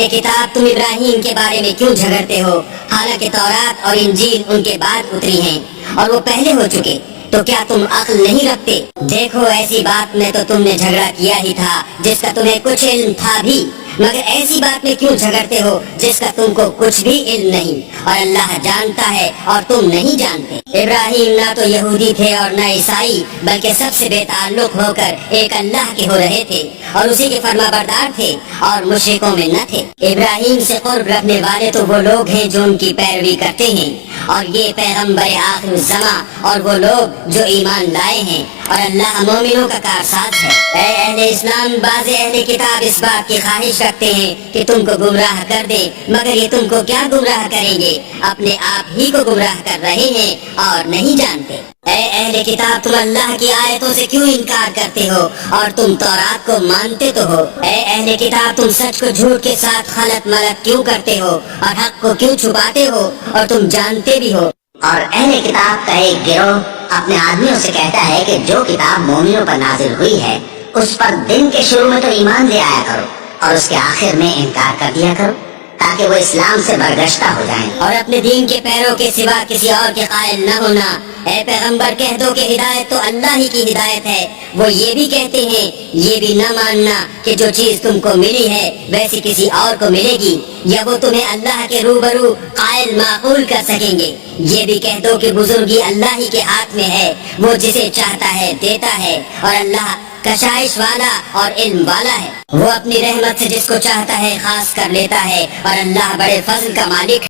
اہل کتاب تم ابراہیم کے بارے میں کیوں جھگڑتے ہو، حالانکہ تورات اور انجیل ان کے بعد اتری ہیں اور وہ پہلے ہو چکے، تو کیا تم عقل نہیں رکھتے؟ دیکھو ایسی بات میں تو تم نے جھگڑا کیا ہی تھا جس کا تمہیں کچھ علم تھا بھی، مگر ایسی بات میں کیوں جھگڑتے ہو جس کا تم کو کچھ بھی علم نہیں، اور اللہ جانتا ہے اور تم نہیں جانتے۔ ابراہیم نہ تو یہودی تھے اور نہ عیسائی، بلکہ سب سے بے تعلق ہو کر ایک اللہ کے ہو رہے تھے اور اسی کے فرما بردار تھے اور مشرکوں میں نہ تھے۔ ابراہیم سے قرب رکھنے والے تو وہ لوگ ہیں جو ان کی پیروی کرتے ہیں، اور یہ پیغمبر آخر الزماں اور وہ لوگ جو ایمان لائے ہیں، اور اللہ مومنوں کا کارساز ہے۔ اے اہل اسلام، بعض اہل کتاب اس بات کی خواہش رکھتے ہیں کہ تم کو گمراہ کر دیں، مگر یہ تم کو کیا گمراہ کریں گے، اپنے آپ ہی کو گمراہ کر رہے ہیں اور نہیں جانتے۔ اے اہل کتاب، تم اللہ کی آیتوں سے کیوں انکار کرتے ہو اور تم تورات کو مانتے تو ہو؟ اے اہل کتاب، تم سچ کو جھوٹ کے ساتھ خلط ملط کیوں کرتے ہو اور حق کو کیوں چھپاتے ہو اور تم جانتے بھی ہو؟ اور اہل کتاب کا ایک گروہ اپنے آدمیوں سے کہتا ہے کہ جو کتاب مومنوں پر نازل ہوئی ہے اس پر دن کے شروع میں تو ایمان لے آیا کرو اور اس کے آخر میں انکار کر دیا کرو، تاکہ وہ اسلام سے برگشتہ ہو جائیں اور اپنے دین کے پیروں کے سوا کسی اور کے قائل نہ ہونا۔ اے پیغمبر، کہہ دو کہ ہدایت تو اللہ ہی کی ہدایت ہے۔ وہ یہ بھی کہتے ہیں یہ بھی نہ ماننا کہ جو چیز تم کو ملی ہے ویسی کسی اور کو ملے گی، یا وہ تمہیں اللہ کے روبرو قائل معقول کر سکیں گے۔ یہ بھی کہہ دو کہ بزرگی اللہ ہی کے ہاتھ میں ہے، وہ جسے چاہتا ہے دیتا ہے، اور اللہ کشائش والا اور علم والا ہے، وہ اپنی رحمت سے جس کو چاہتا ہے خاص کر لیتا ہے، اور اللہ بڑے فضل کا مالک ہے۔